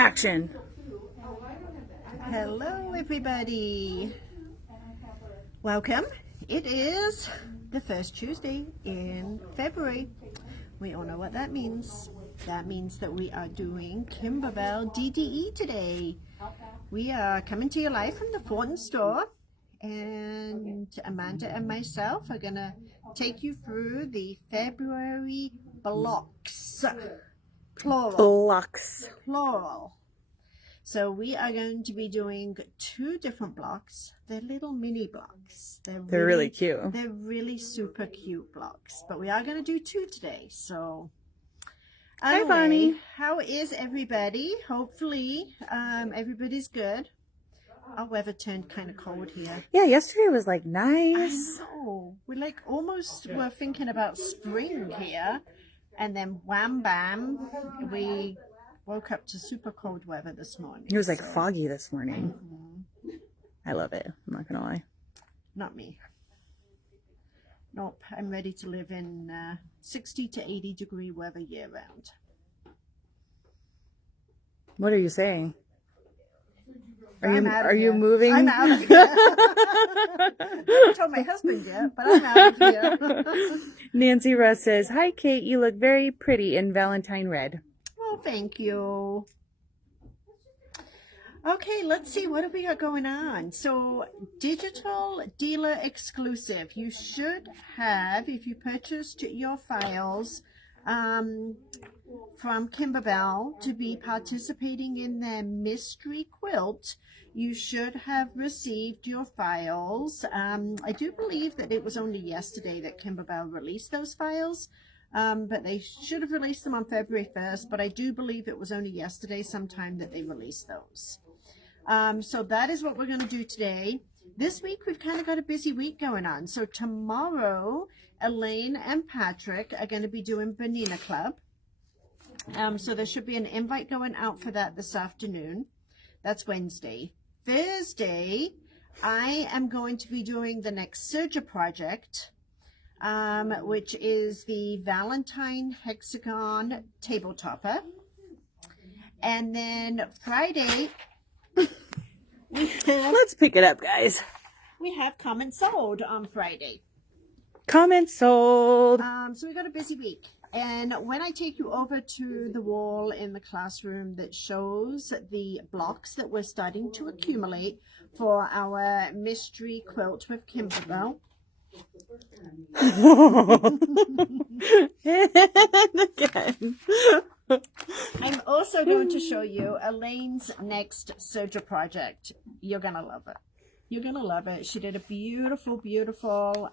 Action. Hello everybody. Welcome. It is the first Tuesday in February. We all know what that means. That means that we are doing KimberBell DDE today. We are coming to you live from the Thornton store, and Amanda and myself are gonna take you through the February blocks. Plural. So we are going to be doing 2 different blocks. They're little mini blocks. They're really cute. They're really super cute blocks. But we are going to do 2 today. So hi, Bonnie. How is everybody? Hopefully everybody's good. Our weather turned kind of cold here. Yeah, yesterday was like nice. I know. We're thinking about spring here. And then wham bam, we woke up to super cold weather this morning. It was like foggy this morning. I love it. I'm not gonna lie. Not me. Nope. I'm ready to live in 60 to 80 degree weather year round. What are you saying? Are you moving? I'm out of here. I haven't told my husband yet, but I'm out of here. Nancy Russ says, "Hi, Kate. You look very pretty in Valentine red." Well, thank you. Okay, let's see. What have we got going on? So, digital dealer exclusive. You should have, if you purchased your files from KimberBell to be participating in their mystery quilt, you should have received your files. I do believe that it was only yesterday that KimberBell released those files, but they should have released them on February 1st, but I do believe it was only yesterday sometime that they released those. So that is what we're going to do today. This week, we've kind of got a busy week going on. So tomorrow, Elaine and Patrick are going to be doing Banana Club. So there should be an invite going out for that this afternoon. That's Wednesday. Thursday, I am going to be doing the next Serger project, which is the Valentine Hexagon Table Topper. And then Friday, Let's pick it up, guys. We have Comment Sold on Friday. Comment sold. So we got a busy week. And when I take you over to the wall in the classroom that shows the blocks that we're starting to accumulate for our mystery quilt with KimberBell. Again. I'm also going to show you Elaine's next Serger project. You're going to love it. You're going to love it. She did a beautiful, beautiful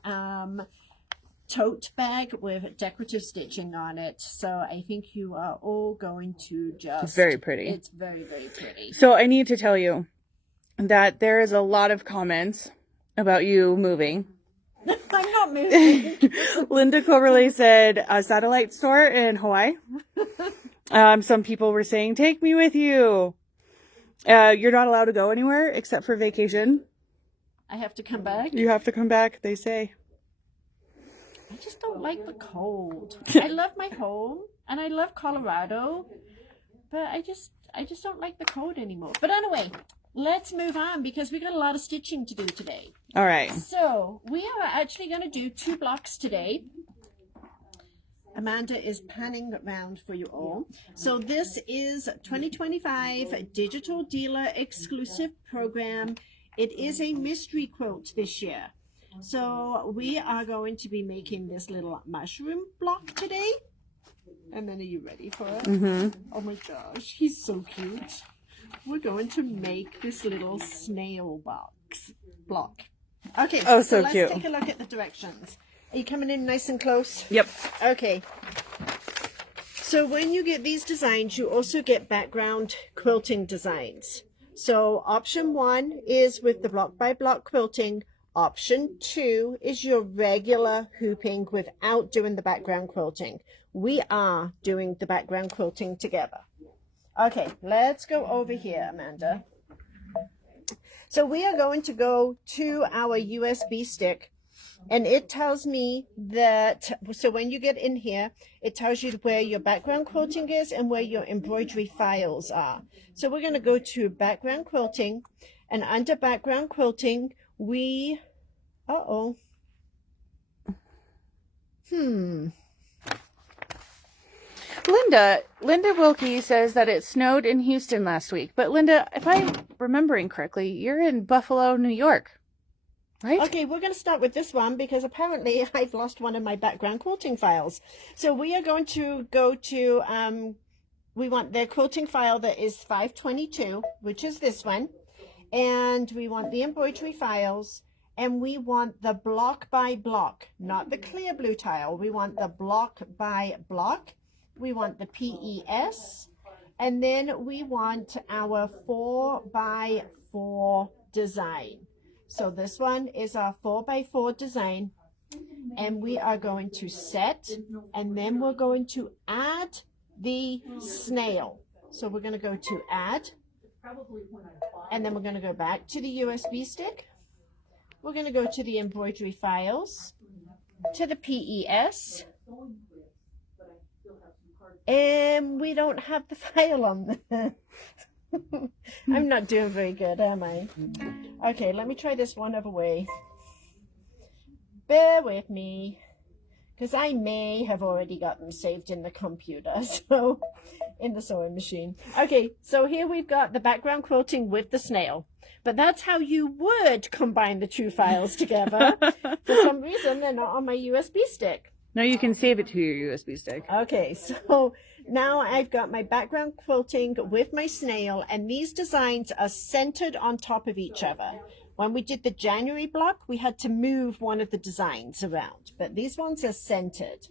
tote bag with decorative stitching on it. So I think you are all going to just... It's very pretty. It's very, very pretty. So I need to tell you that there is a lot of comments about you moving. I'm not moving. Linda Coverley said a satellite store in Hawaii. Some people were saying, take me with you. You're not allowed to go anywhere except for vacation. I have to come back? You have to come back, they say. I just don't like the cold. I love my home and I love Colorado, but I just don't like the cold anymore. But anyway, let's move on because we got a lot of stitching to do today. All right. So we are actually going to do 2 blocks today. Amanda is panning around for you all. So this is 2025 Digital Dealer Exclusive Program. It is a mystery quilt this year. So we are going to be making this little mushroom block today. And then are you ready for it? Mm-hmm. Oh my gosh, he's so cute. We're going to make this little snail block. Okay, so let's cute. take a look at the directions. Are you coming in nice and close? Yep. Okay. So when you get these designs, you also get background quilting designs. So option 1 is with the block by block quilting. Option 2 is your regular hooping without doing the background quilting. We are doing the background quilting together. Okay, let's go over here, Amanda. So we are going to go to our USB stick And it tells me that, so when you get in here, it tells you where your background quilting is and where your embroidery files are. So we're going to go to background quilting, and under background quilting, we, Linda Wilkie says that it snowed in Houston last week. But Linda, if I'm remembering correctly, you're in Buffalo, New York, right? Okay, we're going to start with this one because apparently I've lost one of my background quilting files. So we are going to go to, we want the quilting file that is 522, which is this one. And we want the embroidery files, and we want the block by block, not the clear blue tile. We want the block by block. We want the PES, and then we want our 4x4 design. So this one is our 4x4 design, and we are going to set, and then we're going to add the snail. So we're going to go to add, and then we're going to go back to the USB stick. We're going to go to the embroidery files, to the PES, and we don't have the file on there. I'm not doing very good, am I? Okay, let me try this one other way. Bear with me, because I may have already got them saved in the computer, so in the sewing machine. Okay, so here we've got the background quilting with the snail. But that's how you would combine the two files together. For some reason, they're not on my USB stick. No, you can save it to your USB stick. Okay, so now I've got my background quilting with my snail, and these designs are centered on top of each other. When we did the January block, we had to move one of the designs around, but these ones are centered.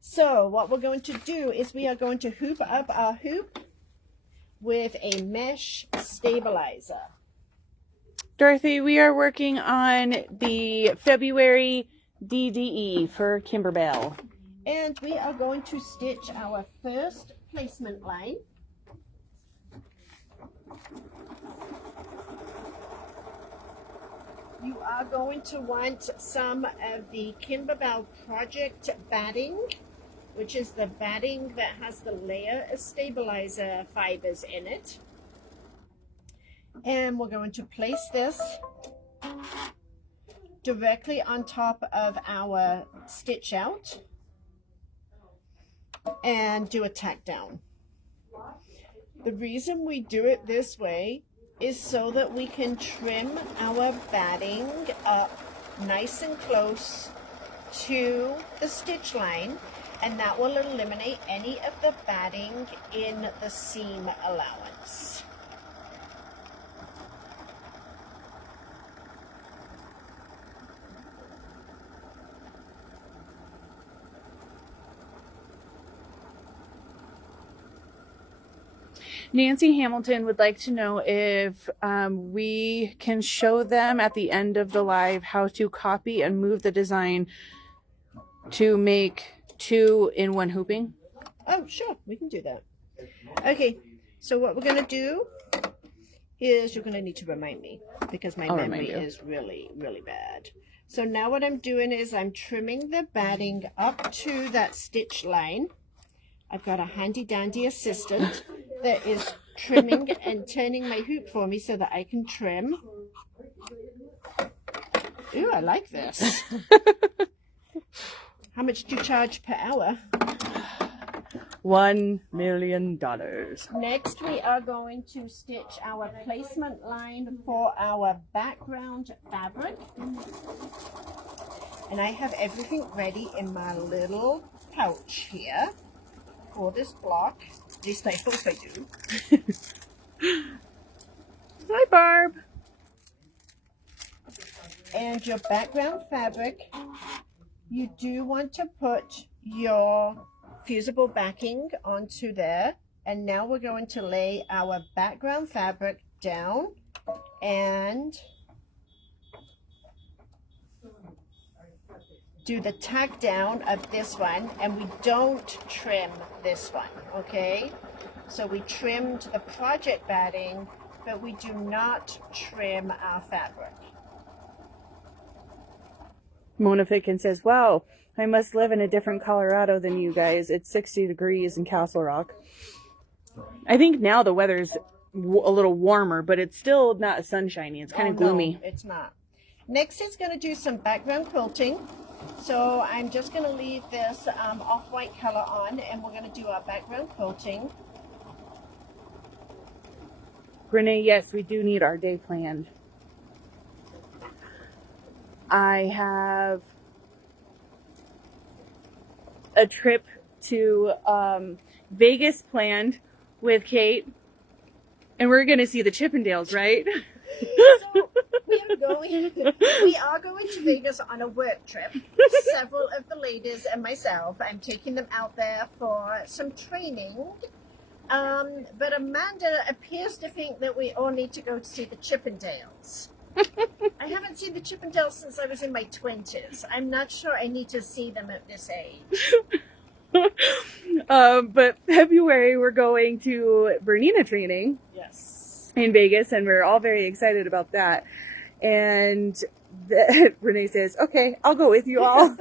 So what we're going to do is we are going to hoop up our hoop with a mesh stabilizer. Dorothy, we are working on the February DDE for KimberBell. And we are going to stitch our first placement line. You are going to want some of the KimberBell Project batting, which is the batting that has the layer of stabilizer fibers in it. And we're going to place this directly on top of our stitch out and do a tack down. The reason we do it this way is so that we can trim our batting up nice and close to the stitch line, and that will eliminate any of the batting in the seam allowance. Nancy Hamilton would like to know if we can show them at the end of the live how to copy and move the design to make 2-in-1 hooping. Oh, sure, we can do that. Okay, so what we're going to do is you're going to need to remind me because my memory is really, really bad. So now what I'm doing is I'm trimming the batting up to that stitch line. I've got a handy dandy assistant that is trimming and turning my hoop for me so that I can trim. Ooh, I like this. How much do you charge per hour? $1 million. Next, we are going to stitch our placement line for our background fabric. And I have everything ready in my little pouch here for this block. At least I hope I do. Hi, Barb. And your background fabric, you do want to put your fusible backing onto there. And now we're going to lay our background fabric down and do the tack down of this one, and we don't trim this one, okay? So we trimmed the project batting, but we do not trim our fabric. Mona Fitkin says, wow, I must live in a different Colorado than you guys. It's 60 degrees in Castle Rock. I think now the weather's a little warmer, but it's still not sunshiny. It's kind of gloomy. No, it's not. Next is going to do some background quilting. So I'm just going to leave this off-white color on, and we're going to do our background quilting. Renee, yes, we do need our day planned. I have a trip to Vegas planned with Kate, and we're going to see the Chippendales, right? So we are going to Vegas on a work trip. Several of the ladies and myself, I'm taking them out there for some training. But Amanda appears to think that we all need to go to see the Chippendales. I haven't seen the Chippendales since I was in my 20s. I'm not sure I need to see them at this age. But February we're going to Bernina training. Yes. In Vegas, and we're all very excited about that. And Renee says, okay, I'll go with you all.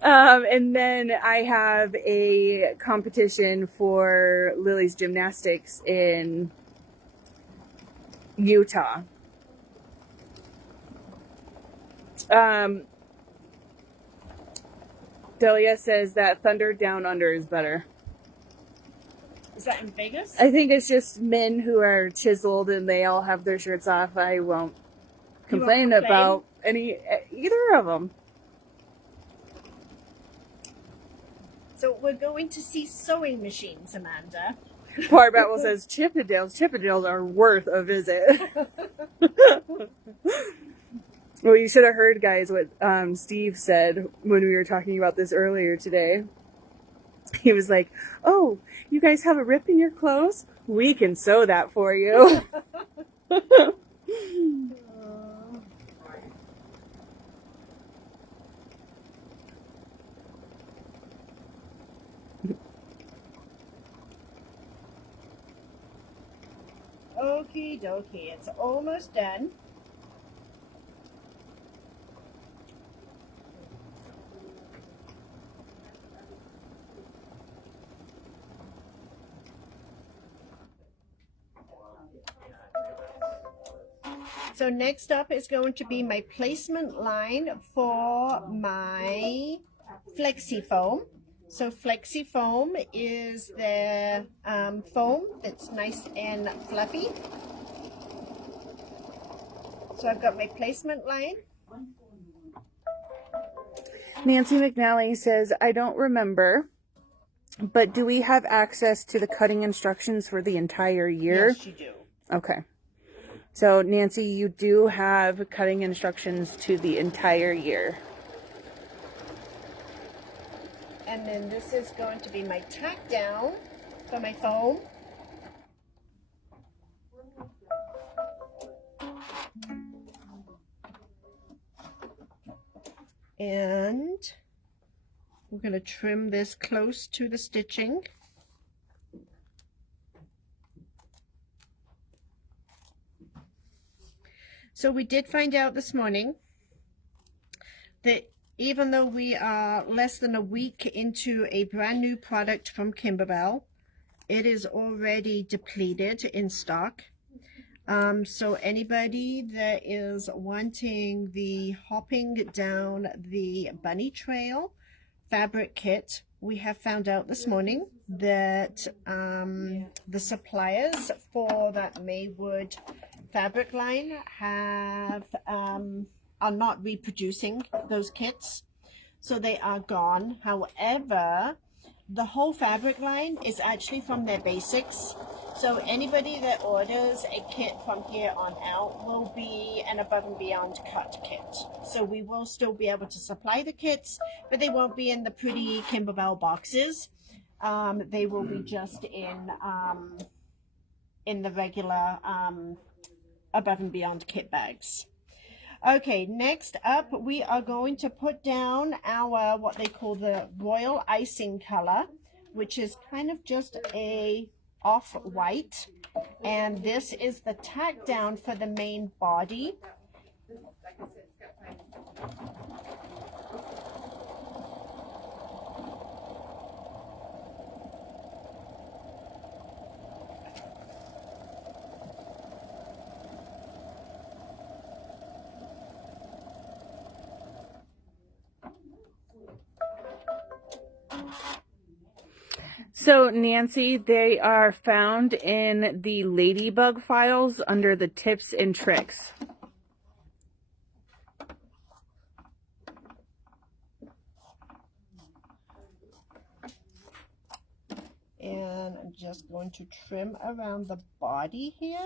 And then I have a competition for Lily's Gymnastics in Utah. Delia says that Thunder Down Under is better. Is that in Vegas? I think it's just men who are chiseled and they all have their shirts off. I won't complain about either of them. So we're going to see sewing machines, Amanda. Barbell says Chippendales. Chippendales are worth a visit. Well, you should have heard, guys, what Steve said when we were talking about this earlier today. He was like, oh, you guys have a rip in your clothes? We can sew that for you. Okie dokie, it's almost done. So next up is going to be my placement line for my Flexi Foam. So Flexi Foam is the foam that's nice and fluffy. So I've got my placement line. Nancy McNally says, I don't remember, but do we have access to the cutting instructions for the entire year? Yes, you do. Okay. So, Nancy, you do have cutting instructions to the entire year. And then this is going to be my tack down for my foam. And we're going to trim this close to the stitching. So we did find out this morning that even though we are less than a week into a brand new product from KimberBell, it is already depleted in stock. So anybody that is wanting the Hopping Down the Bunny Trail fabric kit, we have found out this morning that the suppliers for that Maywood fabric line are not reproducing those kits, so they are gone. However, the whole fabric line is actually from their basics, so anybody that orders a kit from here on out will be an above and beyond cut kit. So we will still be able to supply the kits, but they won't be in the pretty KimberBell boxes. They will be just in the regular above and beyond kit bags. Okay, next up we are going to put down our what they call the royal icing color, which is kind of just a off-white, and this is the tack down for the main body. So, Nancy, they are found in the Ladybug files under the tips and tricks. And I'm just going to trim around the body here.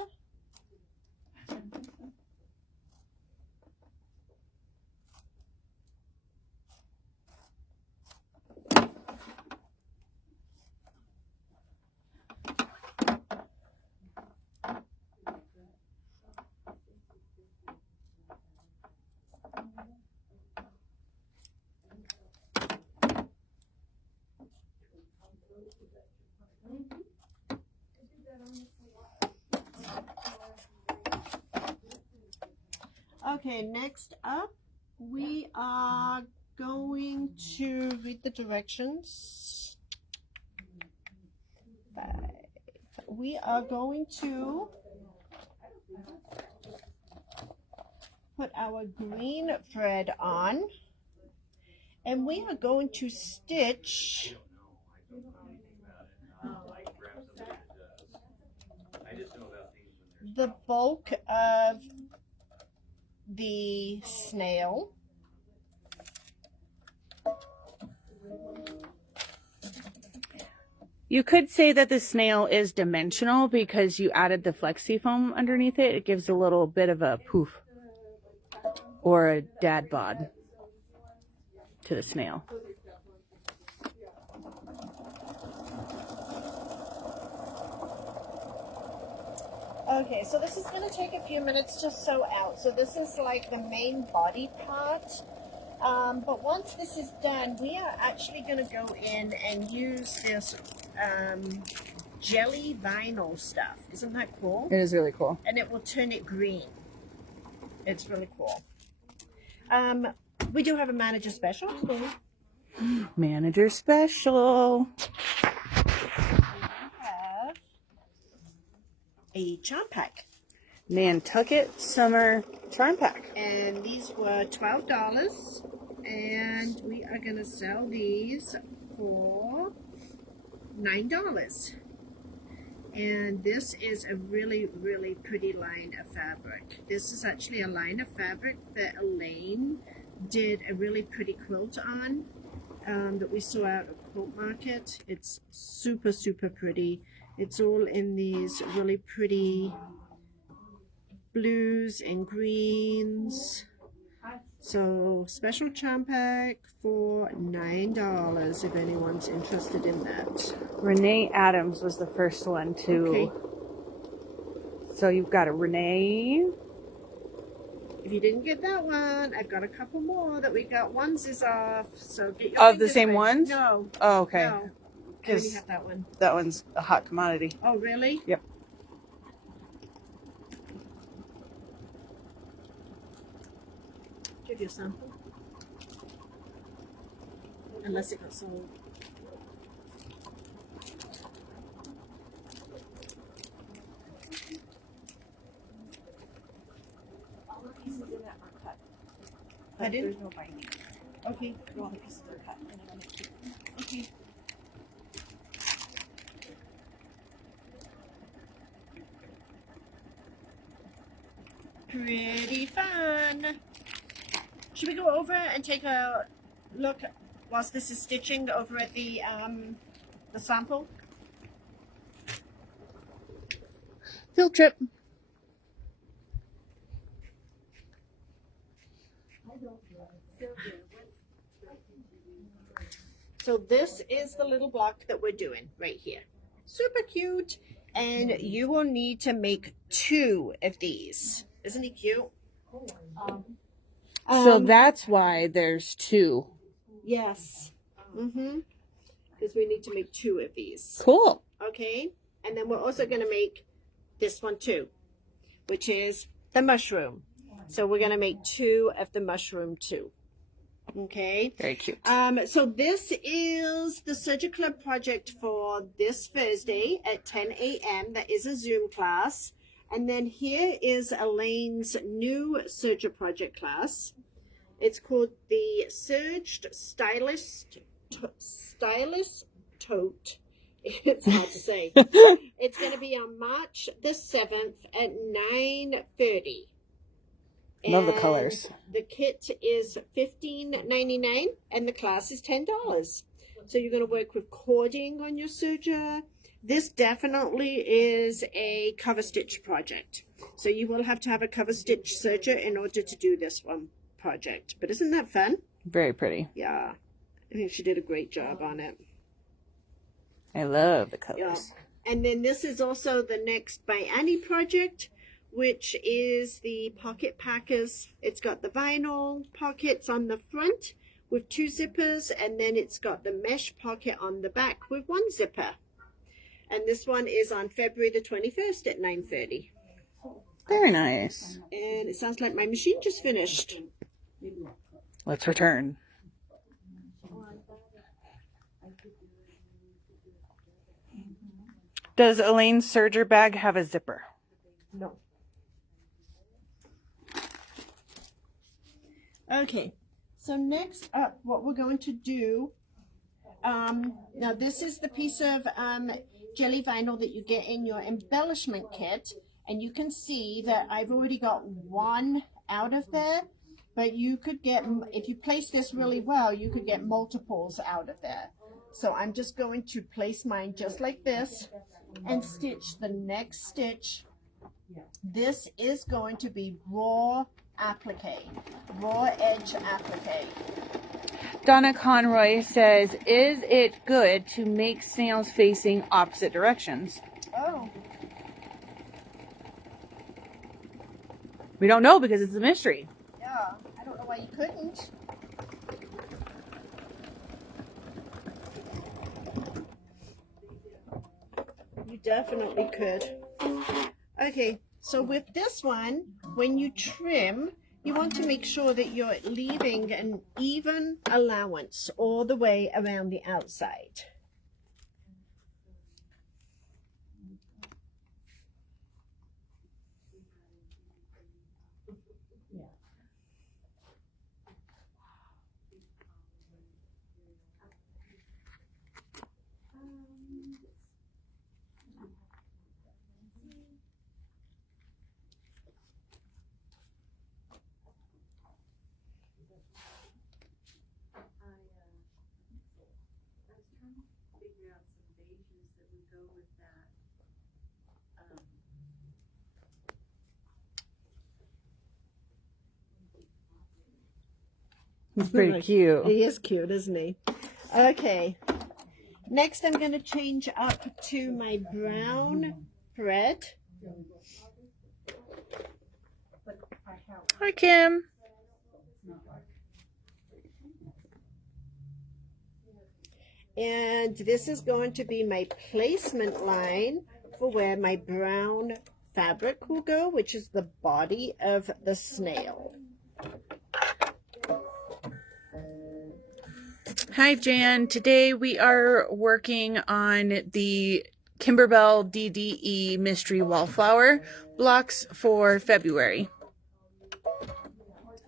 Okay, next up, we are going to read the directions. We are going to put our green thread on, and we are going to stitch the bulk of the snail. You could say that the snail is dimensional because you added the flexi foam underneath it. It gives a little bit of a poof or a dad bod to the snail. Okay, so this is going to take a few minutes to sew out. So this is like the main body part. But once this is done, we are actually going to go in and use this jelly vinyl stuff. Isn't that cool? It is really cool. And it will turn it green. It's really cool. We do have a manager special today. Manager special. A charm pack. Nantucket Summer Charm Pack. And these were $12. And we are going to sell these for $9. And this is a really, really pretty line of fabric. This is actually a line of fabric that Elaine did a really pretty quilt on that we saw out at Quilt Market. It's super, super pretty. It's all in these really pretty blues and greens. So special charm pack for $9 if anyone's interested in that. Renee Adams was the first one to. Okay. So you've got a Renee. If you didn't get that one, I've got a couple more that we got onesies off. So get your Of the fingers same ready. ones? No. Oh, okay. No. I already 'Cause have that one. that one's a hot commodity. Oh, really? Yep. Give you a sample. Unless it got sold. All the pieces in it are cut. Pardon? There's no binding. Okay. All the pieces are cut. And I'm gonna keep them. Okay. Pretty fun. Should we go over and take a look whilst this is stitching over at the sample? Field trip. So this is the little block that we're doing right here. Super cute. And you will need to make 2 of these. Isn't he cute? So that's why there's 2. Yes. Mm-hmm. Because we need to make 2 of these. Cool. Okay. And then we're also going to make this one too, which is the mushroom. So we're going to make 2 of the mushroom too. Okay. Very cute. So this is the Serger Club project for this Thursday at 10 a.m. That is a Zoom class. And then here is Elaine's new Serger project class. It's called the Serged Stylist Tote It's hard to say. It's going to be on March the 7th at 9:30. Love the colors. The kit is $15.99 and the class is $10. So you're going to work with cording on your serger. This definitely is a cover stitch project. So you will have to have a cover stitch serger in order to do this one project. But isn't that fun? Very pretty. Yeah. I think she did a great job on it. I love the colors. Yeah. And then this is also the next by Annie project, which is the pocket packers. It's got the vinyl pockets on the front with 2 zippers, and then it's got the mesh pocket on the back with 1 zipper. And this one is on February the 21st at 9:30. Very nice. And it sounds like my machine just finished. Let's return. Does Elaine's serger bag have a zipper? No. Okay, so next up, what we're going to do, now this is the piece of jelly vinyl that you get in your embellishment kit, and you can see that I've already got 1 out of there, but you could get, if you place this really well, you could get multiples out of there. So I'm just going to place mine just like this and stitch the next stitch. This is going to be raw applique, raw edge applique. Donna Conroy says, is it good to make snails facing opposite directions? Oh, We don't know because it's a mystery. yeah, I don't know why you couldn't. You definitely could. Okay, so with this one, when you trim, you want to make sure that you're leaving an even allowance all the way around the outside. He's pretty cute. He is cute, isn't he? Okay. Next, I'm going to change up to my brown thread. Hi, Kim. And this is going to be my placement line for where my brown fabric will go, which is the body of the snail. Hi, Jan. Today we are working on the KimberBell DDE Mystery Wallflower blocks for February.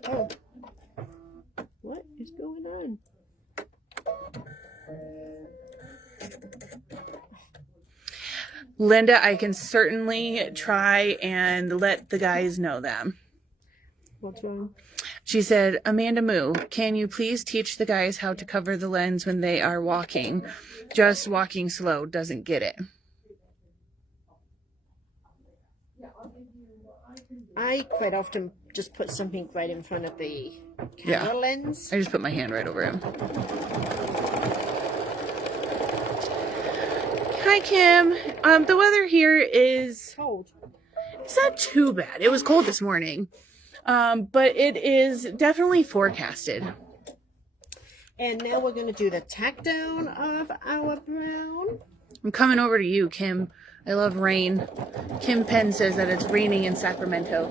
Oh, what is going on? Linda, I can certainly try and let the guys know that. What's wrong? She said, Amanda Moo, can you please teach the guys how to cover the lens when they are walking? Just walking slow doesn't get it. I quite often just put something right in front of the camera lens. I just put my hand right over him. Hi, Kim. The weather here is Cold. It's not too bad. It was cold this morning. But it is definitely forecasted. And now we're going to do the tack down of our brown. I'm coming over to you, Kim. I love rain. Kim Penn says that it's raining in Sacramento.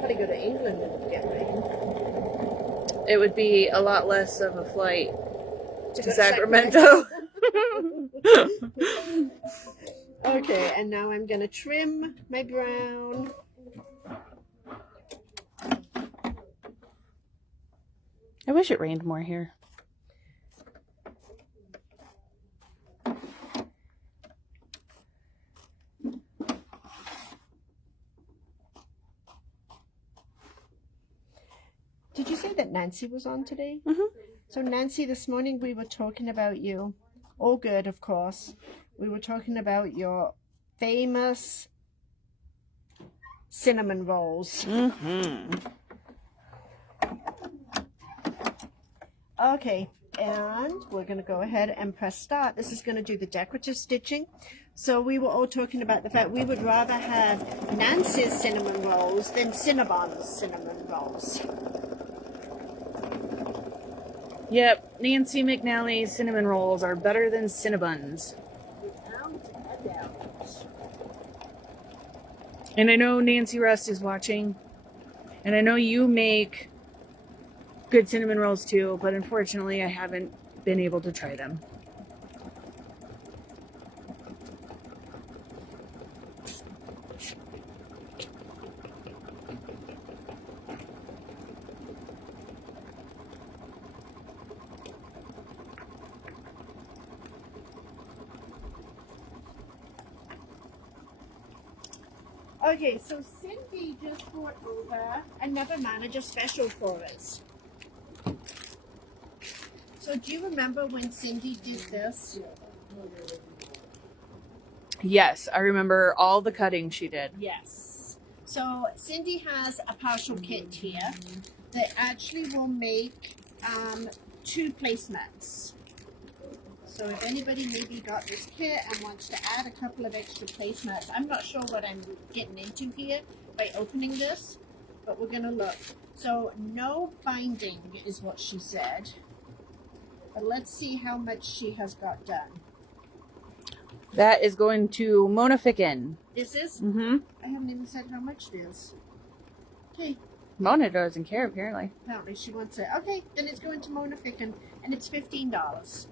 Probably go to England and get rain. It would be a lot less of a flight To to go to Sacramento. Okay, and now I'm going to trim my brown. I wish it rained more here. Did you say that Nancy was on today? Mm-hmm. So Nancy, this morning we were talking about you. All good, of course. We were talking about your famous cinnamon rolls. Mm-hmm. Okay, and we're going to go ahead and press start. This is going to do the decorative stitching. So we were all talking about the fact we would rather have Nancy's cinnamon rolls than Cinnabon's cinnamon rolls. Yep, Nancy McNally's cinnamon rolls are better than Cinnabons. Without a doubt. And I know Nancy Rust is watching. And I know you make good cinnamon rolls too, but unfortunately I haven't been able to try them. Okay, so Cindy just brought over another manager special for us. So do you remember when Cindy did this? Yes, I remember all the cutting she did. Yes. So Cindy has a partial kit here that actually will make 2 placemats. So if anybody maybe got this kit and wants to add a couple of extra placemats, I'm not sure what I'm getting into here by opening this, but we're going to look. So no binding is what she said. But let's see how much she has got done. That is going to Mona Ficken. Is this? Mm-hmm. I haven't even said how much it is. Okay. Mona doesn't care, apparently. Apparently she wants it. Okay, then it's going to Mona Ficken, and it's $15.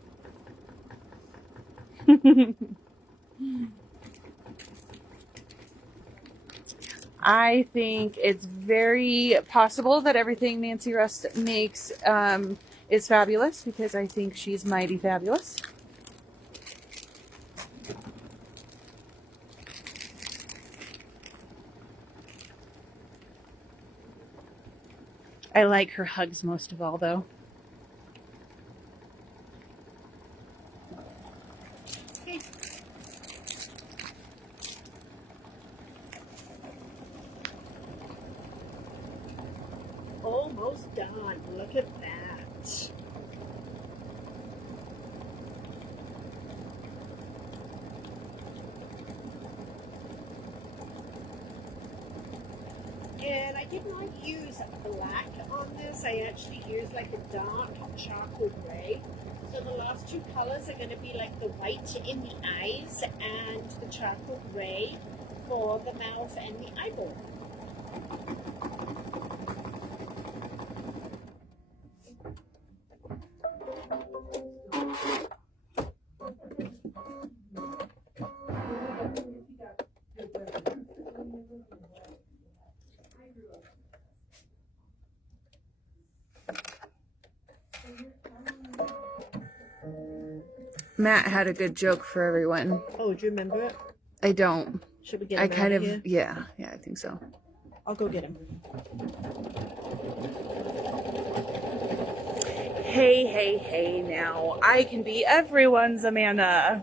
I think it's very possible that everything Nancy Rust makes is fabulous, because I think she's mighty fabulous. I like her hugs most of all, though. Okay. Almost done. Look at that. And I did not use black on this. I actually used like a dark charcoal gray. So the last 2 colors are going to be like the white in the eyes and the charcoal gray for the mouth and the eyeball. Matt had a good joke for everyone. Oh, do you remember it? I don't. Should we get I him kind out of, here? yeah, I think so. I'll go get him. Hey now. I can be everyone's Amanda.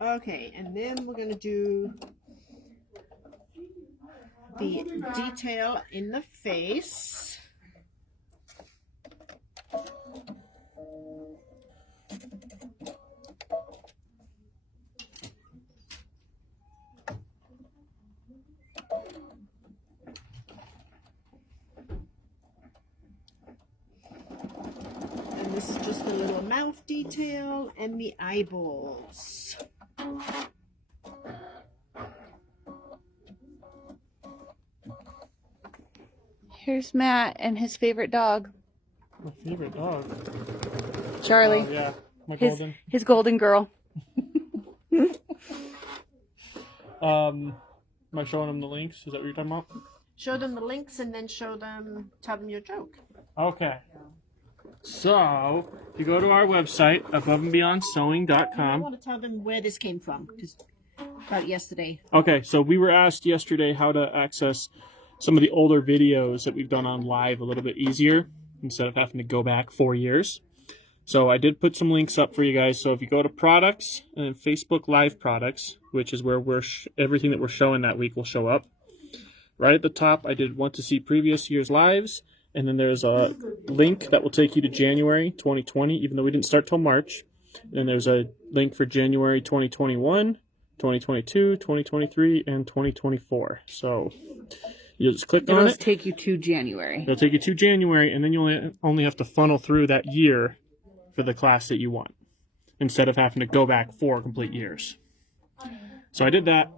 Okay, and then we're going to do the detail in the face. And this is just the little mouth detail and the eyeballs. Here's Matt and his favorite dog. My favorite dog? Charlie. Oh, yeah. My his, golden. His golden girl. Am I showing them the links? Is that what you're talking about? Show them the links and then tell them your joke. Okay. So, if you go to our website, I aboveandbeyondsewing.com. want to tell them where this came from because about yesterday. Okay, so we were asked yesterday how to access some of the older videos that we've done on live a little bit easier instead of having to go back 4 years. So I did put some links up for you guys. So if you go to products and then Facebook Live products, which is where everything that we're showing that week will show up. Right at the top, I did want to see previous year's lives. And then there's a link that will take you to January 2020, even though we didn't start till March. And then there's a link for January 2021, 2022, 2023, and 2024. So you'll just click on it. It'll take you to January. It'll take you to January, and then you only have to funnel through that year for the class that you want, instead of having to go back 4 complete years. So I did that.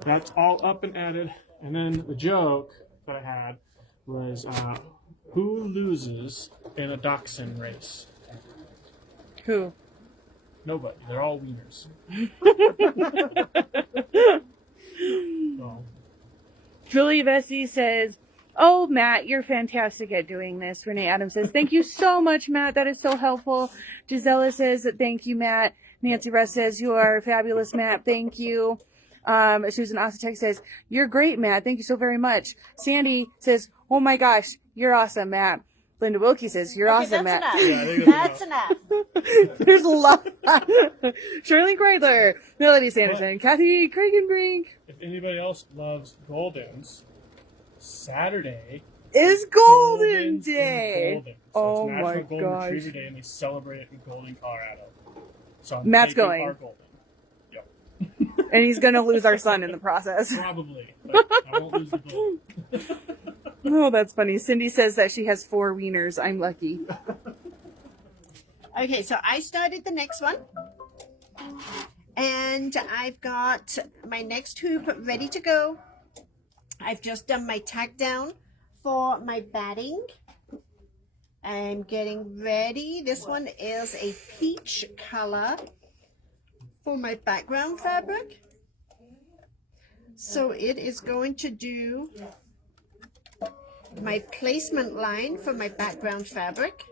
That's all up and added. And then the joke that I had was, who loses in a dachshund race? Who? Nobody. They're all wieners. So. Julie Vesey says, "Oh, Matt, you're fantastic at doing this." Renee Adams says, "Thank you so much, Matt. That is so helpful." Gisela says, "Thank you, Matt." Nancy Russ says, "You are fabulous, Matt. Thank you." Susan Osatek says, "You're great, Matt. Thank you so very much." Sandy says, "Oh my gosh, you're awesome, Matt." Linda Wilkie says, "You're awesome, Matt." That's enough. There's a lot. Shirley Kreidler, Melody Sanderson, Kathy Kragenbrink. If anybody else loves Goldens, Saturday Is Golden Goldens Day. in Golden. So Oh it's National my Golden gosh. Retriever Day, and they celebrate it in Golden, Colorado. So I'm Matt's taking going. our Golden. Yep. And he's going to lose our son in the process. Probably, but I won't lose the Golden. Oh, that's funny. Cindy says that she has 4 wieners. I'm lucky. Okay, so I started the next one. And I've got my next hoop ready to go. I've just done my tack down for my batting. I'm getting ready. This one is a peach color for my background fabric. So it is going to do my placement line for my background fabric.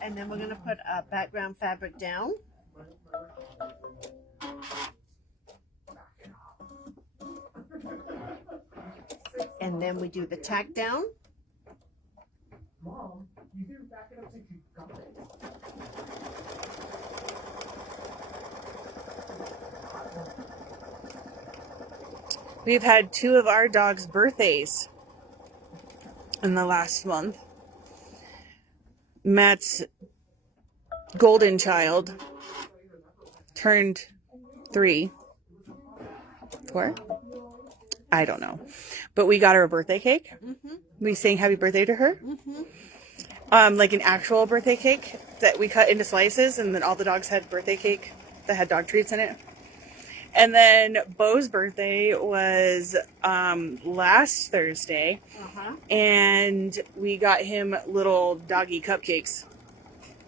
And then we're going to put a background fabric down. And then we do the tack down. Mom, you didn't back it up since you got it. We've had 2 of our dogs' birthdays in the last month. Matt's golden child turned 3. 4? I don't know. But we got her a birthday cake. Mm-hmm. We sang happy birthday to her. Mm-hmm. Like an actual birthday cake that we cut into slices, and then all the dogs had birthday cake that had dog treats in it. And then Bo's birthday was last Thursday, and we got him little doggy cupcakes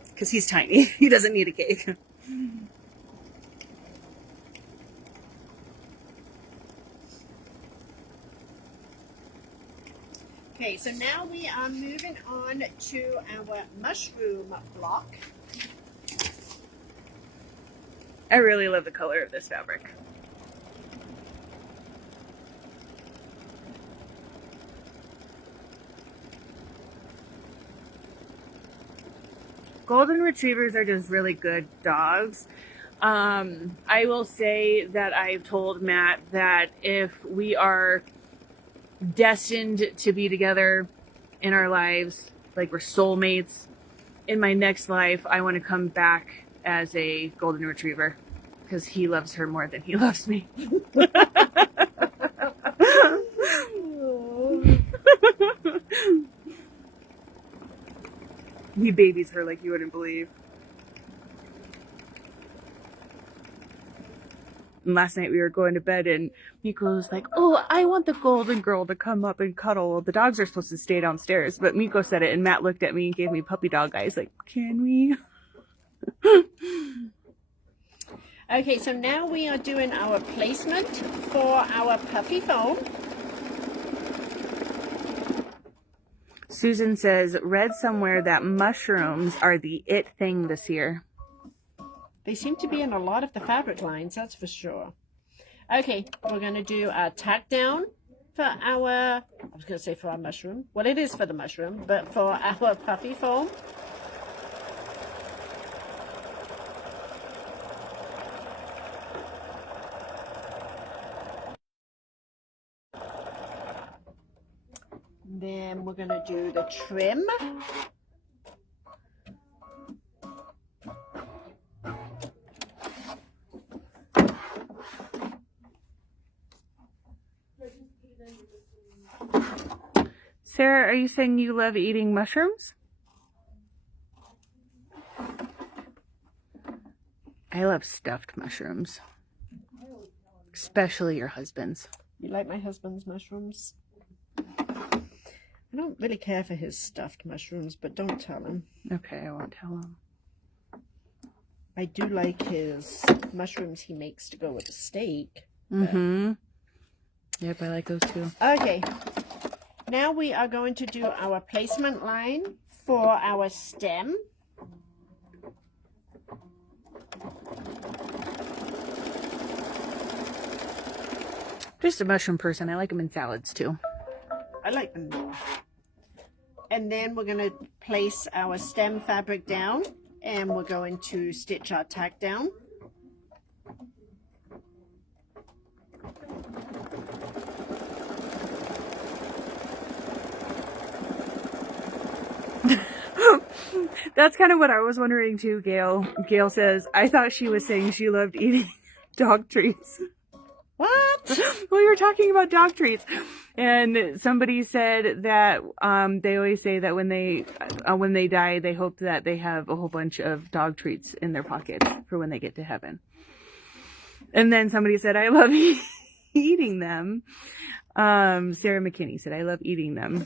because he's tiny. He doesn't need a cake. Okay, so now we are moving on to our mushroom block. I really love the color of this fabric. Golden Retrievers are just really good dogs. I will say that I've told Matt that if we are destined to be together in our lives, like we're soulmates, in my next life, I want to come back as a Golden Retriever because he loves her more than he loves me. babies her like you wouldn't believe. And last night we were going to bed and Miko was like, oh, I want the golden girl to come up and cuddle. The dogs are supposed to stay downstairs. But Miko said it and Matt looked at me and gave me puppy dog eyes like, can we? Okay, so now we are doing our placement for our puffy foam. Susan says, read somewhere that mushrooms are the it thing this year. They seem to be in a lot of the fabric lines, that's for sure. Okay, we're going to do a tack down for our, I was going to say for our mushroom. Well, it is for the mushroom, but for our puffy foam. Then we're going to do the trim. Sarah, are you saying you love eating mushrooms? I love stuffed mushrooms. Especially your husband's. You like my husband's mushrooms? I don't really care for his stuffed mushrooms, but don't tell him. Okay, I won't tell him. I do like his mushrooms he makes to go with the steak. Mm-hmm. Yep, I like those too. Okay. Now we are going to do our placement line for our stem. Just a mushroom person. I like them in salads too. I like them more. And then we're going to place our stem fabric down and we're going to stitch our tack down. That's kind of what I was wondering too, Gail. Gail says, I thought she was saying she loved eating dog treats. What? We were talking about dog treats. And somebody said that they always say that when they die, they hope that they have a whole bunch of dog treats in their pockets for when they get to heaven. And then somebody said, I love eating them. Sarah McKinney said, I love eating them.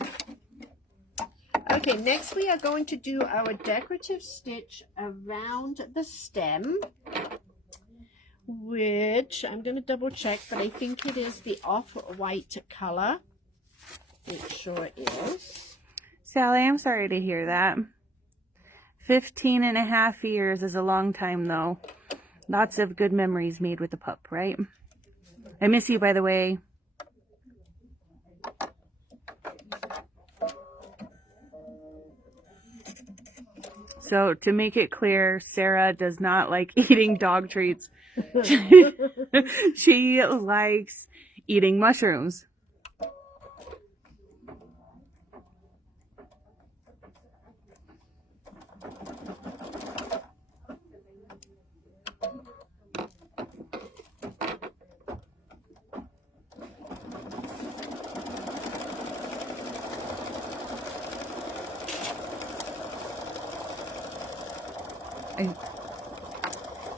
Okay, next we are going to do our decorative stitch around the stem, which I'm going to double check, but I think it is the off-white color. Make sure it is. Sally, I'm sorry to hear that. 15 and a half years is a long time, though. Lots of good memories made with the pup, right? I miss you, by the way. So, to make it clear, Sarah does not like eating dog treats. She likes eating mushrooms.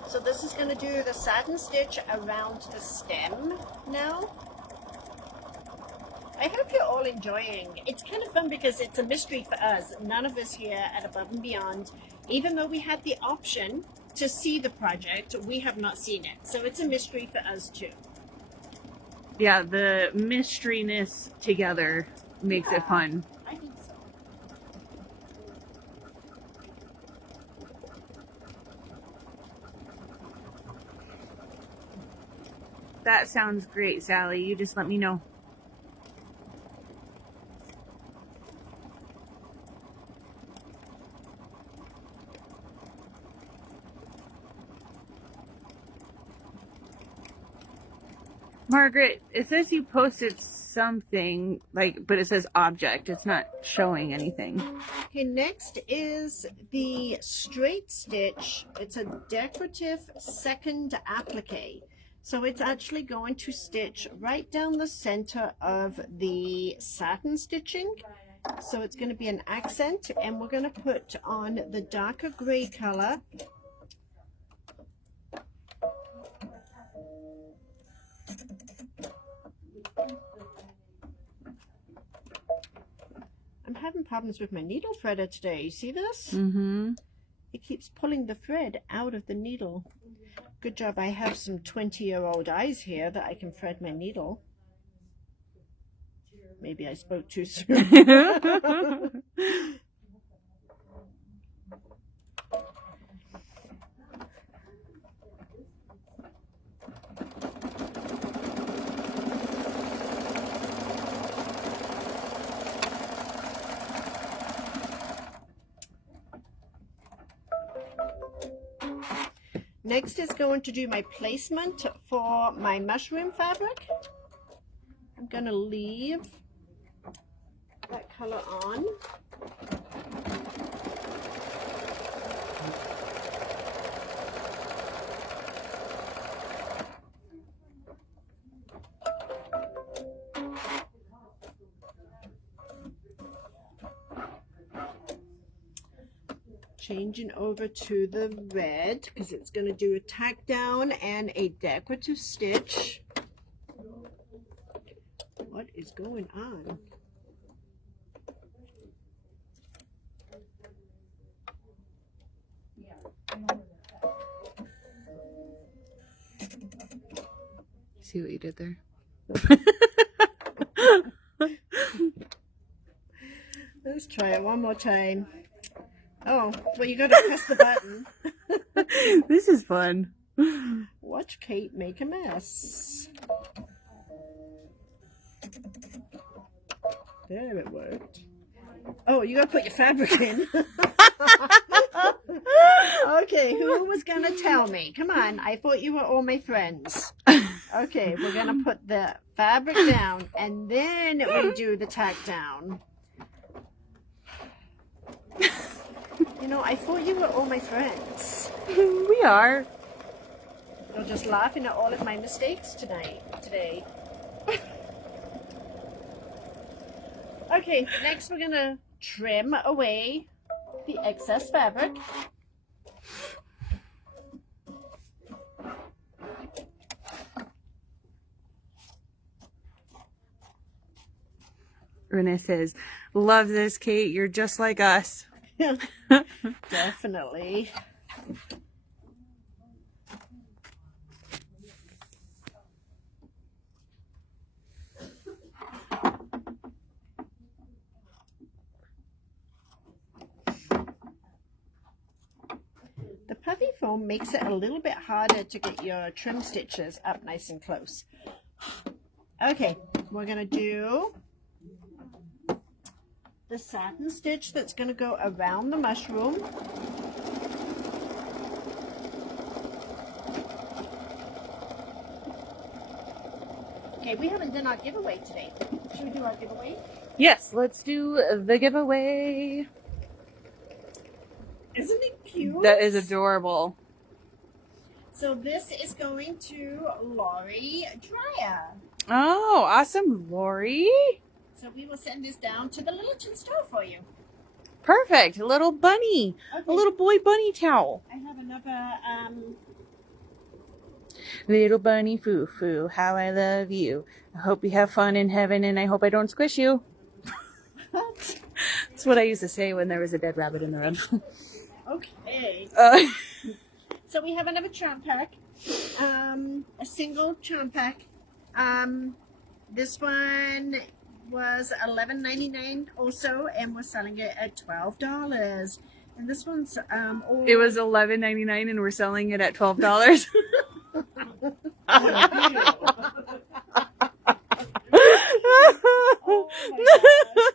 So this is going to do the satin stitch around the stem now. I hope you're all enjoying. It's kind of fun because it's a mystery for us. None of us here at Above and Beyond, even though we had the option to see the project, we have not seen it. So it's a mystery for us too. Yeah, the mysteryness together makes it fun. I think so. That sounds great, Sally. You just let me know. Margaret, it says you posted something, but it says object. It's not showing anything. Okay, next is the straight stitch. It's a decorative second applique. So it's actually going to stitch right down the center of the satin stitching So it's going to be an accent, and we're going to put on the darker gray color. I'm having problems with my needle threader today. You see this? Mm-hmm. It keeps pulling the thread out of the needle. Good job I have some 20-year-old eyes here that I can thread my needle. Maybe I spoke too soon. Next is going to do my placement for my mushroom fabric. I'm going to leave that color on. Changing over to the red because it's going to do a tack down and a decorative stitch. What is going on? See what you did there? Let's try it one more time. Oh, well, you got to press the button. This is fun. Watch Kate make a mess. There, it worked. Oh, you got to put your fabric in. Okay, who was going to tell me? Come on, I thought you were all my friends. Okay, we're going to put the fabric down, and then we do the tack down. You know, I thought you were all my friends. We are. You're just laughing at all of my mistakes today. Okay, next we're gonna trim away the excess fabric. Renee says, "Love this, Kate. You're just like us." Definitely. The puffy foam makes it a little bit harder to get your trim stitches up nice and close. Okay, we're going to do the satin stitch that's going to go around the mushroom. Okay, we haven't done our giveaway today. Should we do our giveaway? Yes, let's do the giveaway. Isn't it cute? That is adorable. So this is going to Lori Dreyer. Oh, awesome, Lori. So we will send this down to the Littleton store for you. Perfect. A little bunny. Okay. A little boy bunny towel. I have another, Little bunny foo-foo, how I love you. I hope you have fun in heaven, and I hope I don't squish you. That's what I used to say when there was a dead rabbit in the room. Okay. So we have another charm pack. A single charm pack. This one was $11.99 also, and we're selling it at $12. And this one's all... It was $11.99 and we're selling it at $12. Oh my gosh.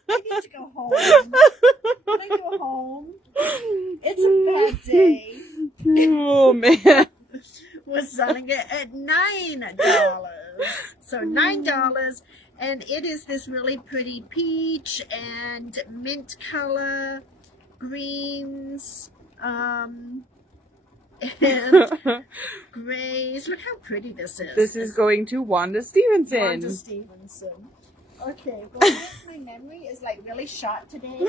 I need to go home. Can I go home? It's a bad day. Oh, man. We're selling it at $9. So $9. And it is this really pretty peach and mint color, greens, and grays. Look how pretty this is. This is going to Wanda Stevenson. Wanda Stevenson. Okay, well, since my memory is like really short today,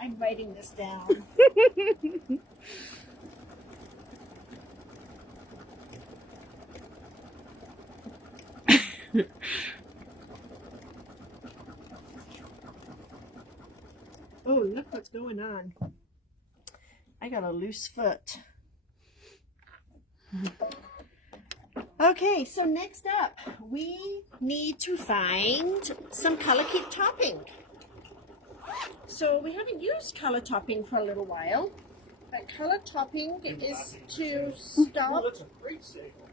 I'm writing this down. Oh, look what's going on. I got a loose foot. Okay, so next up, we need to find some color keep topping. So we haven't used color topping for a little while, but color topping is to stop. That's a great staple.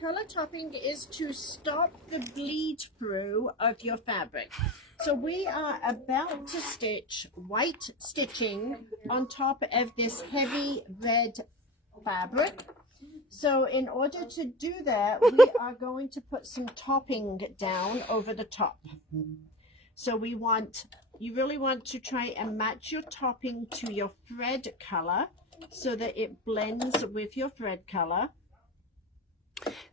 Color topping is to stop the bleed through of your fabric. So we are about to stitch white stitching on top of this heavy red fabric. So in order to do that, we are going to put some topping down over the top. So you really want to try and match your topping to your thread color so that it blends with your thread color.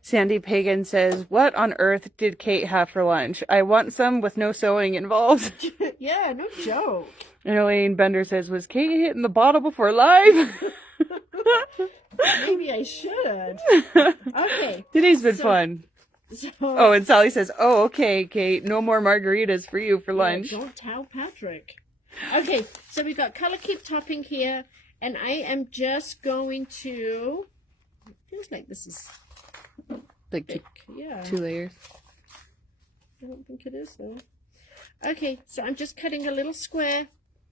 Sandy Pagan says, "What on earth did Kate have for lunch? I want some with no sewing involved." Yeah, no joke. And Elaine Bender says, "Was Kate hitting the bottle before live?" Maybe I should. Okay. Today's been fun. So, Oh, and Sally says, "Oh, okay, Kate. No more margaritas for you for lunch." Don't tell Patrick. Okay, so we've got color keep topping here, and I am just going to. It feels like this is Like thick. Yeah. 2 layers. I don't think it is though. Okay, so I'm just cutting a little square.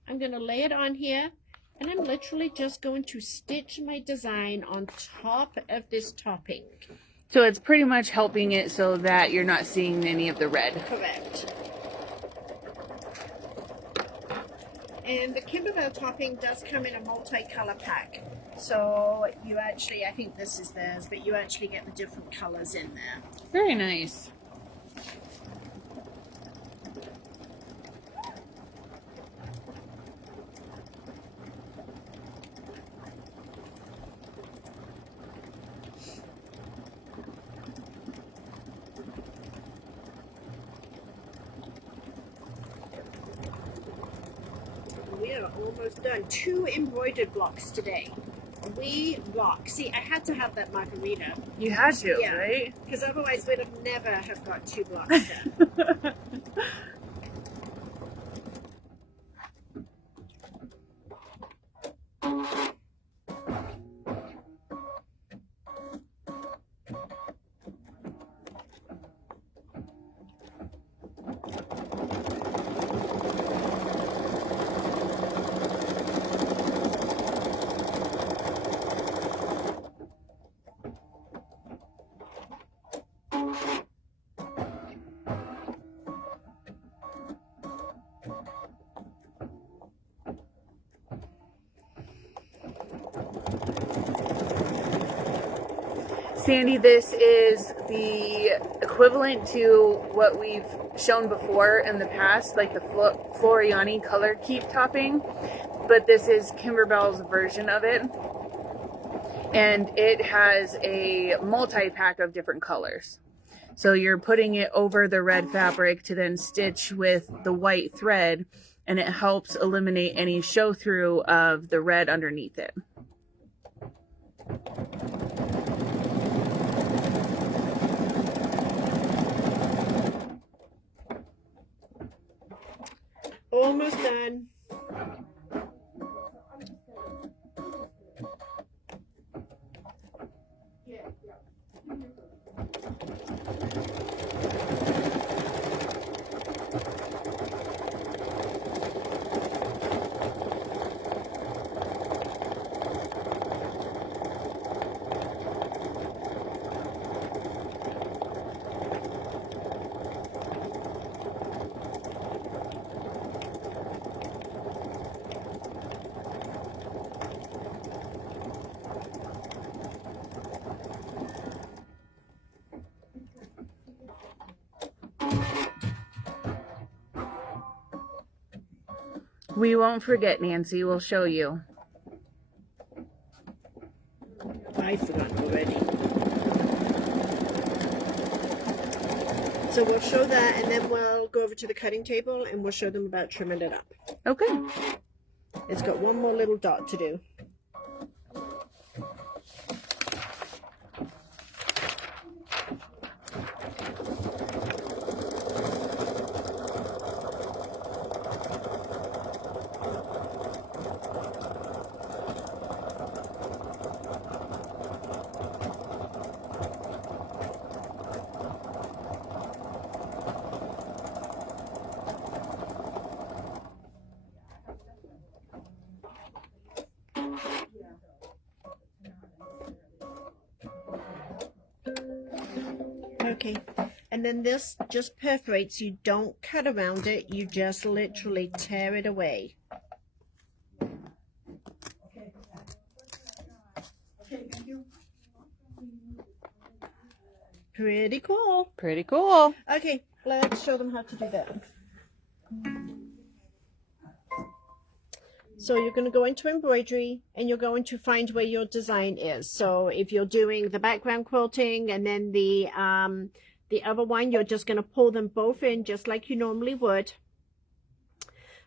I'm going to lay it on here, and I'm literally just going to stitch my design on top of this topping. So it's pretty much helping it so that you're not seeing any of the red. Correct. And the KimberBell topping does come in a multi-color pack. So you actually, I think this is theirs, but you actually get the different colors in there. Very nice. We are almost done. 2 embroidered blocks today. We rock. See, I had to have that margarita. You had to, Yeah. right? Because otherwise we'd have never have got 2 blocks done. Sandy, this is the equivalent to what we've shown before in the past, like the Floriani color keep topping, but this is KimberBell's version of it. And it has a multi-pack of different colors. So you're putting it over the red fabric to then stitch with the white thread, and it helps eliminate any show through of the red underneath it. Almost done. We won't forget, Nancy. We'll show you. I've forgotten already. So we'll show that, and then we'll go over to the cutting table and we'll show them about trimming it up. Okay. It's got one more little dot to do. Okay, and then this just perforates. You don't cut around it, you just literally tear it away. Pretty cool. Pretty cool. Okay, let's show them how to do that. So you're going to go into embroidery and you're going to find where your design is. So if you're doing the background quilting and then the other one, you're just going to pull them both in just like you normally would.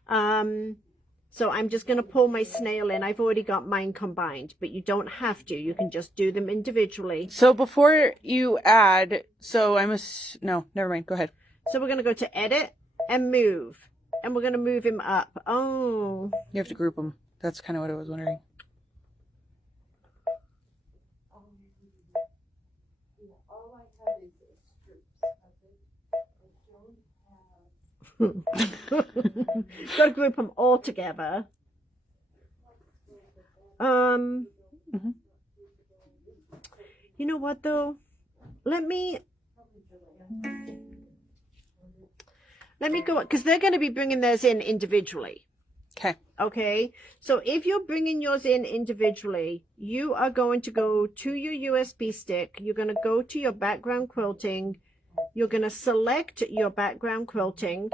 So I'm just going to pull my snail in. I've already got mine combined, but you don't have to. You can just do them individually. So before you add, no, never mind. Go ahead. So we're going to go to edit and move. And we're going to move him up. Oh. You have to group them. That's kind of what I was wondering. Got to group them all together. You know what though? Let me go, because they're going to be bringing theirs in individually. Okay. Okay. So if you're bringing yours in individually, you are going to go to your USB stick. You're going to go to your background quilting. You're going to select your background quilting.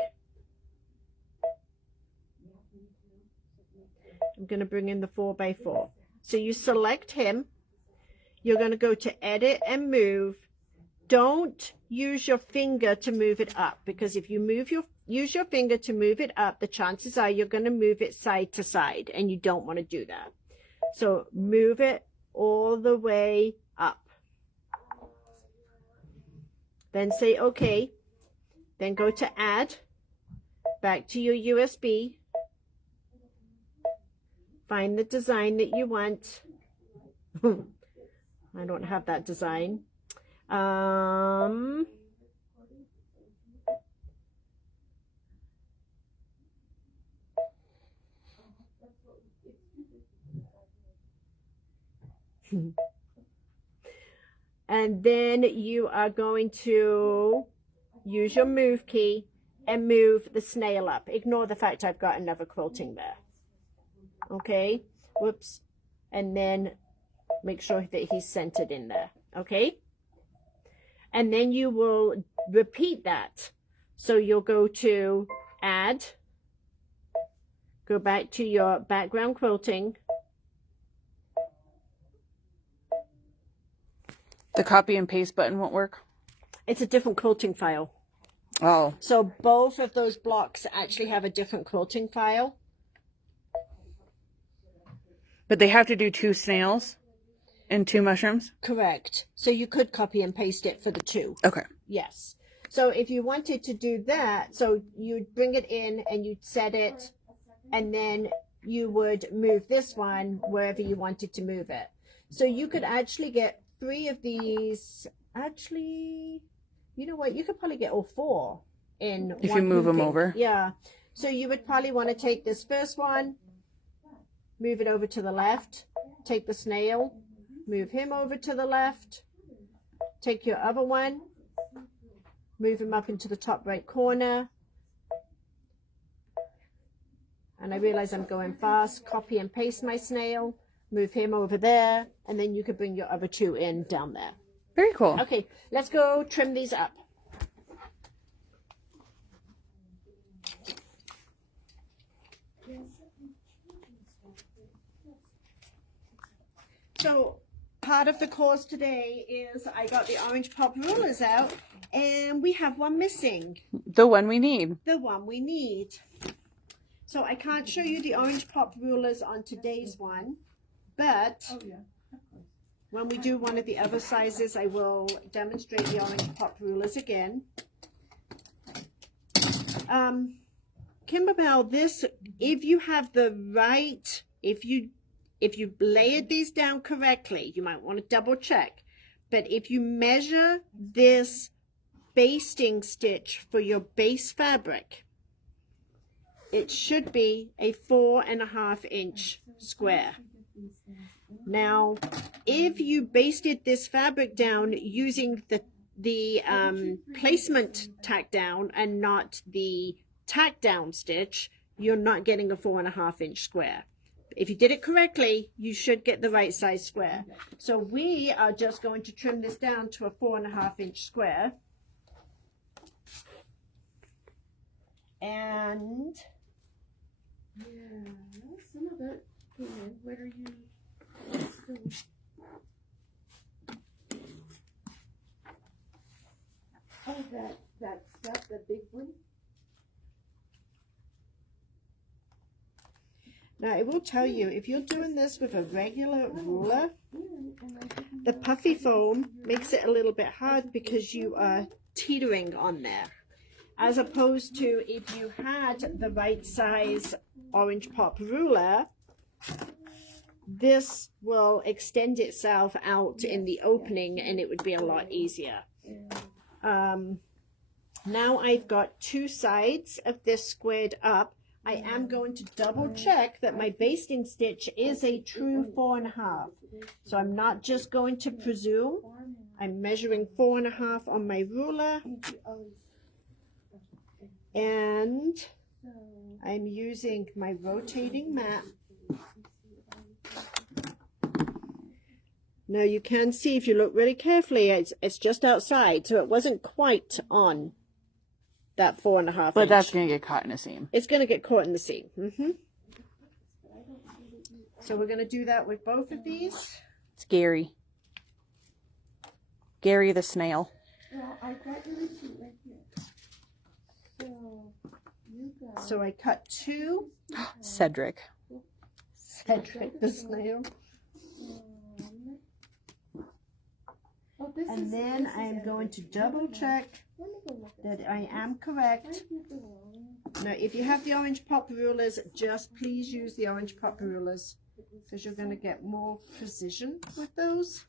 I'm going to bring in the 4x4. So you select him. You're going to go to edit and move. Don't use your finger to move it up, because if you use your finger to move it up, the chances are you're going to move it side to side, and you don't want to do that. So move it all the way up. Then say OK. Then go to add. Back to your USB. Find the design that you want. I don't have that design. And then you are going to use your move key and move the snail up. Ignore the fact I've got another quilting there. Okay, whoops. And then make sure that he's centered in there. Okay, and then you will repeat that. So you'll go to add, go back to your background quilting. The copy and paste button won't work? It's a different quilting file. Oh. So both of those blocks actually have a different quilting file. But they have to do 2 snails and 2 mushrooms? Correct. So you could copy and paste it for the 2. Okay. Yes. So if you wanted to do that, so you'd bring it in and you'd set it, and then you would move this one wherever you wanted to move it. So you could actually get 3 of these. Actually, you know what? You could probably get all 4 in if one you move them moving. over. Yeah. So you would probably want to take this first one, move it over to the left, take the snail, move him over to the left, take your other one, move him up into the top right corner. And I realize I'm going fast. Copy and paste my snail, move him over there, and then you could bring your other 2 in down there. Very cool. Okay, let's go trim these up. So part of the course today is I got the orange pop rulers out, and we have one missing. The one we need. The one we need. So I can't show you the orange pop rulers on today's one, but when we do one of the other sizes, I will demonstrate the orange pop rulers again. KimberBell, this, if you have the right, if you layered these down correctly, you might want to double check. But if you measure this basting stitch for your base fabric, it should be a 4.5 inch square. Now, if you basted this fabric down using the placement tack down and not the tack down stitch, you're not getting a 4.5 inch square. If you did it correctly, you should get the right size square. So we are just going to trim this down to a 4.5 inch square. And yeah, some of it came in. Where are you? Oh, that stuff, the big one. Now, I will tell you, if you're doing this with a regular ruler, the puffy foam makes it a little bit hard because you are teetering on there. As opposed to if you had the right size orange pop ruler, this will extend itself out in the opening and it would be a lot easier. Now I've got two sides of this squared up. I am going to double check that my basting stitch is a true 4.5. So I'm not just going to presume. I'm measuring 4.5 on my ruler. And I'm using my rotating mat. Now you can see, if you look really carefully, it's just outside, so it wasn't quite on that 4.5 But inch. that's going to get caught in a seam. It's going to get caught in the seam. So we're going to do that with both of these. It's Gary. Gary the snail. Well, I got your receipt right here. So, you got... So I cut two. Cedric. Cedric the snail. Oh, this And then I'm going to double check that I am correct. Now, if you have the orange pop rulers, just please use the orange pop rulers because you're going to get more precision with those.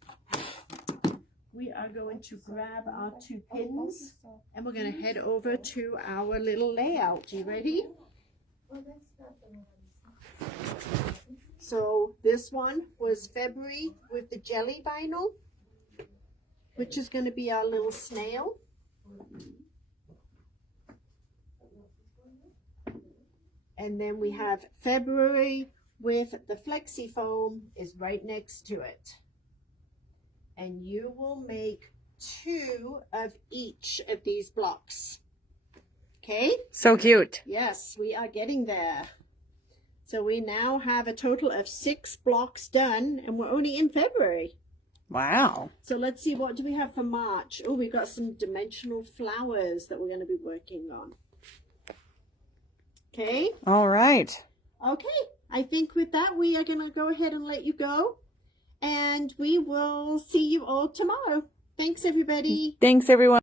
We are going to grab our two pins and we're going to head over to our little layout. You ready? So this one was February with the jelly vinyl, which is going to be our little snail. And then we have February with the flexi foam is right next to it. And you will make two of each of these blocks. Okay? So cute. Yes, we are getting there. So we now have a total of 6 blocks done, and we're only in February. Wow. So let's see, what do we have for March? Oh, we've got some dimensional flowers that we're going to be working on. Okay? All right. Okay, I think with that, we are going to go ahead and let you go. And we will see you all tomorrow. Thanks, everybody. Thanks, everyone.